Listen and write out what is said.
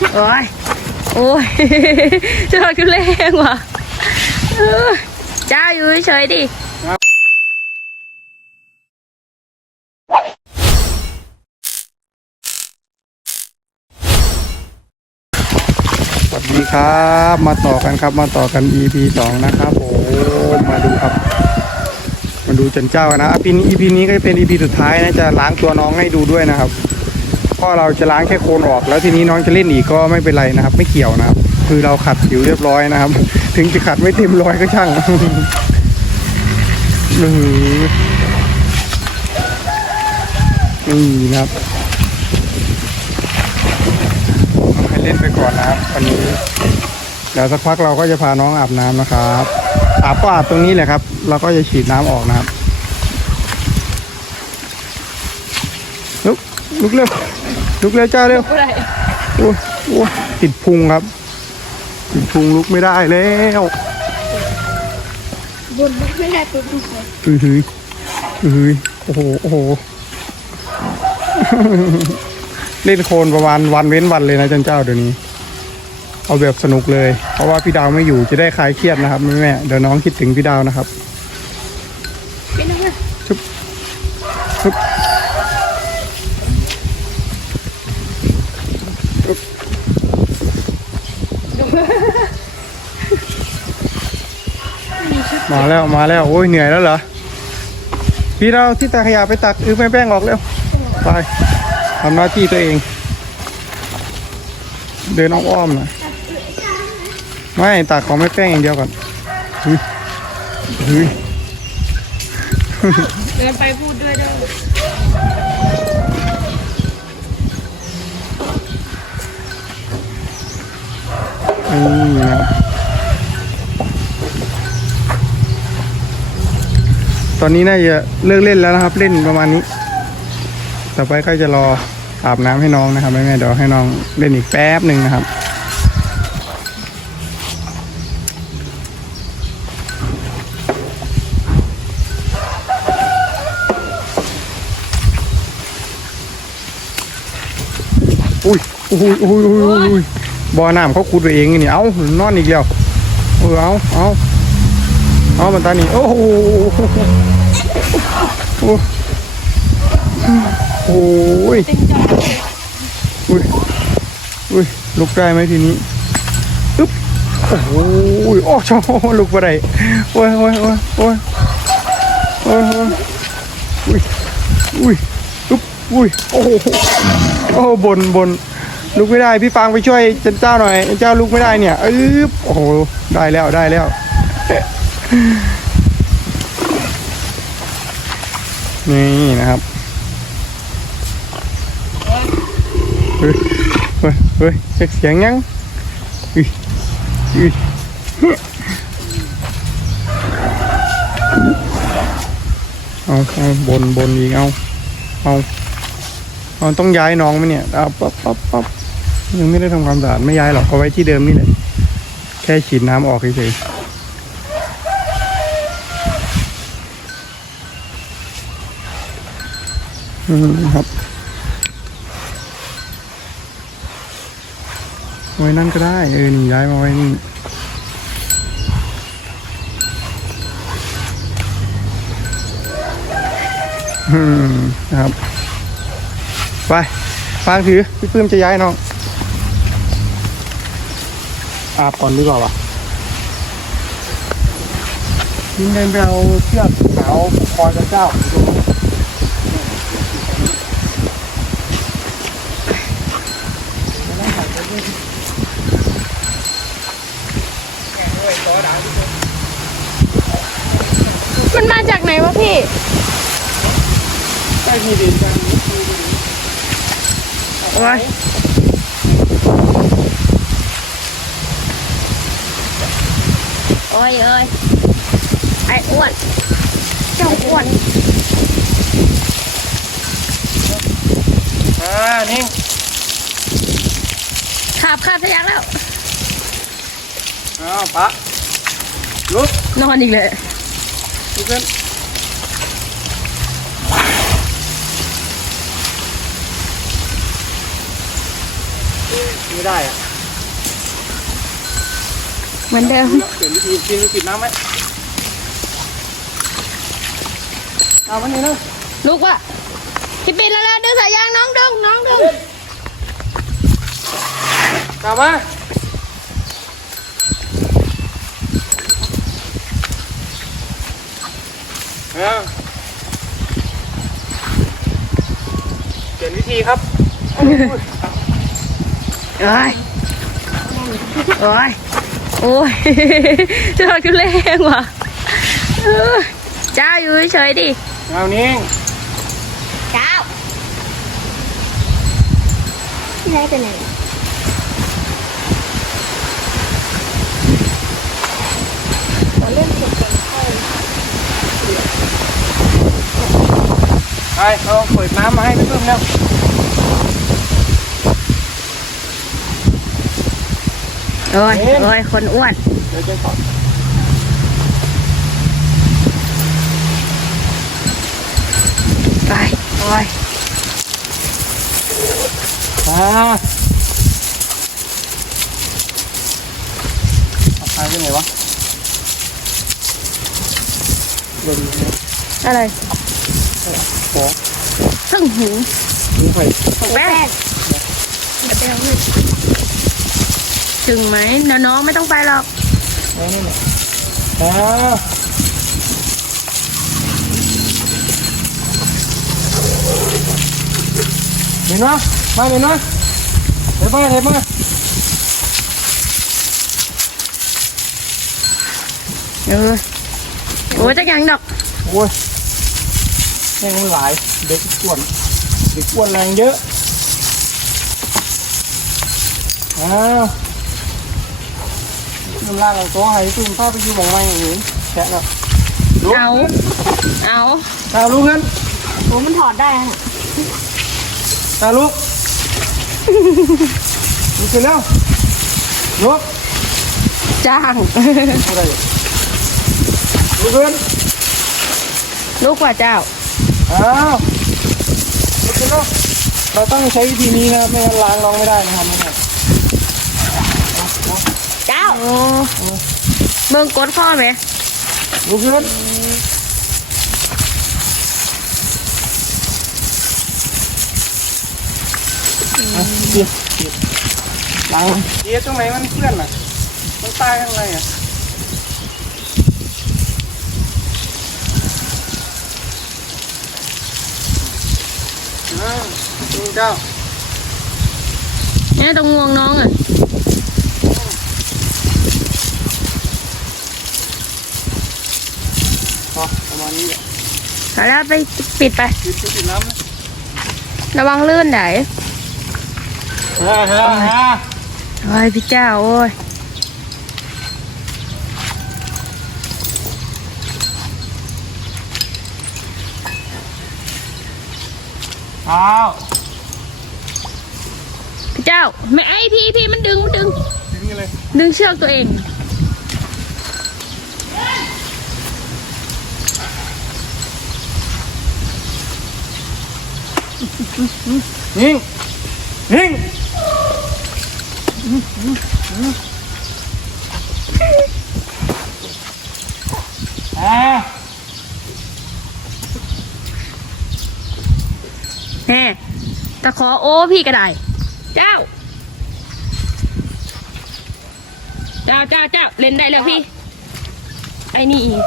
โอ้ย โอ้ยจะทำคือแรงว่ะจ้าอยู่เฉยดิสวัสดีครับ มาต่อกันครับ มาต่อกัน EP สองนะครับโอ้มาดูครับ มาดูจันเจ้ากันนะอีนี้ EP นี้ก็เป็น EP สุดท้ายนะ จะล้างตัวน้องให้ดูด้วยนะครับ พราะเราจะล้างแค่โคลนออก แล้วทีนี้น้องจะเล่นอีกก็ไม่เป็นไรนะครับ ไม่เกี่ยวนะครับ คือเราขัดผิวเรียบร้อยนะครับ ถึงจะขัดไม่เต็มร้อยก็ช่างนี่นะครับให้เล่นไปก่อนนะครับวันนี้เดี๋ยวสักพักเราก็จะพาน้องอาบน้ำนะครับอาบก็อาบตรงนี้แหละครับ เราก็จะฉีดน้ำออกนะครับ ลุกลุกเร็วลุกเร็วจ้าเร็วผู้ใดโอ้ยโอ้ยติดพุงครับ ติดพุงลุกไม่ได้แล้วบนไม่ได้ตัวดูเลยอือหืออือหือโอ้โหโอ้โหเล่นโคลนประมาณวันเว้นวันเลยนะจันเจ้าเดี๋ยวนี้ เอาแบบสนุกเลย เพราะว่าพี่ดาวไม่อยู่จะได้คลายเครียดนะครับแม่แม่ๆเดี๋ยวน้องคิดถึงพี่ดาวนะครับเป็นยังไงปึ๊บ มาแล้วมาแล้วโอ้ยเหนื่อยแล้วเหรอพี่เราที่ตาขยะไปตักอื้อแม่แป้งออกเร็วไปทำหน้าที่ตัวเอง เดินอ้อมๆน่อยไม่ตักของแม่แป้งอย่างเดียวก่อนเฮ้ยเฮ้ยเดินไปพูดด้วยเด้อนี่นะครับ ตอนนี้น่าจะเลิกเล่นแล้วนะครับ เล่นประมาณนี้ ต่อไปก็จะรออาบน้ำให้น้องนะครับแม่ๆเดี๋ยวให้น้องเล่นอีกแป๊บหนึ่งนะครับ อุ้ยอุ้ยอุ้ยอุ้ยอุ้ยบ่อน้ำเขาขุดไปเองนี่ เอานอนอีกแล้ว เออเอาเอา เอามันตานี่โอ้โหโอ้โหอุ้ยอุ้ยอุ้ยลุกได้ไหมทีนี้อึ๊บโอ้โหโอ้ชอลุกไปได้โอ้ยโอ้ยโอ้ยโอ้ยโอ้ยโอ้ยอุ้ยอุ้ยอึ๊บอุ้ยโอ้โหโอ้บนบนลุกไม่ได้พี่ฟางไปช่วยเจ้าหน่อยเจ้าลุกไม่ได้เนี่ยอึ๊บโอ้โหได้แล้วได้แล้ว นี่นะครับเฮ้ยเฮ้ยเฮ้ยเช็คเสียงยังอุ้ยอุ้ยเอาเอาบนบนอีกเอาเอาเอาต้องย้ายน้องไหมเนี่ยเอาปั๊บปั๊บปั๊บยังไม่ได้ทำความสะอาดไม่ย้ายหรอกเอาไว้ที่เดิมนี่แหละแค่ฉีดน้ำออกเฉยๆ ครับ ไว้นั่นก็ได้ เออนี่ย้ายมาไว้นี่อืมนะครับไปฟางถือพี่ปื้มจะย้ายน้องอาบก่อนดีกว่าวะยิงเดินไปเอาเชือกขาวผูกคอจันเจ้าดู มันมาจากไหนวะพี่ใต้ที่ดินกันโอ้ยโอ้ยเอ้ยไอ้อ้วนเจ้าอ้วนอ่านี่ขาบขาบทะยักแล้วอ้าวปะ ลุกนอนอีกเลยลุกขึ้นไม่ได้อะเหมือนเดิมเปลี่ยนวิธีกินปิดน้ำไหมเอามันนี่นะลูกว่ะพี่ปิดแล้วๆดึงสายยางน้องดึงน้องดึงกลับมา เปลี่ยนวิธีครับโอ้ยโอ้ยโอ้ยจะทำกันแรงวะเจ้าอยู่เฉยดิเอานิ่งเจ้าที่ไหนตัวไหน ไปเอาเปิดน้ำมาให้เพิ่มแล้วโอ้ยโอ้ยคนอ้วนเดี๋ยวจะสอนไปโอ้ยอ่าเอาพายไปไหนวะเดี๋ยวดูนะอะไร โอ้ซึ่งหูดูไปแป้งถึงไหมนะน้องไม่ต้องไปหรอกเอานี่แหละอ่าเห็นไหมมาเห็นไหมเห็นไหมเห็นไหมเออโอ้ยจะยังดอกโอ้ย แม่งมันหลายเด็กอ้วนเด็กอ้วนแรงเยอะอ้าวน้ำลายเราโต้ให้ตุ้มผ้าไปอยู่บองไม้อย่างนี้แฉะแล้วลุกเอาเอาตาลุกงั้นโอ้มันถอดได้อะตาลุกลุกขึ้นแล้วลุกจ้างอะไรลุกขึ้นลูกว่าเจ้า อ้าวลุกขึ้นแล้วเราต้องใช้วิธีนี้นะครับไม่งั้นล้างน้องไม่ได้นะครับไม่งั้นเจ้าโอ้เบิ่งกดข้อไหมลุกขึ้นอะเดี๋ยวเดี๋ยวล้างเดี๋ยวตรงไหนมันเพื่อนอะมันตายข้างในอะ อ่าลุงเจ้าเนี่ยตรงงวงน้องอะพอประมาณนี้แหละเอาแล้วไปปิดไป ปิดปิดน้ำนะระวังลื่นไหนฮ่าฮ่าฮ่าโอ้ยพี่เจ้าโอ้ย อ้าวพี่เจ้า ไม่ไอพี่พี่มันดึงมันดึงถึงนี่เลยดึงเชือกตัวเอง นิ่งนิ่งอ่า แน่ตะขอโอ้พี่ก็ได้ เจ้า เจ้าเจ้าเจ้าเล่นได้แล้วพี่ ไอ้นี่อีก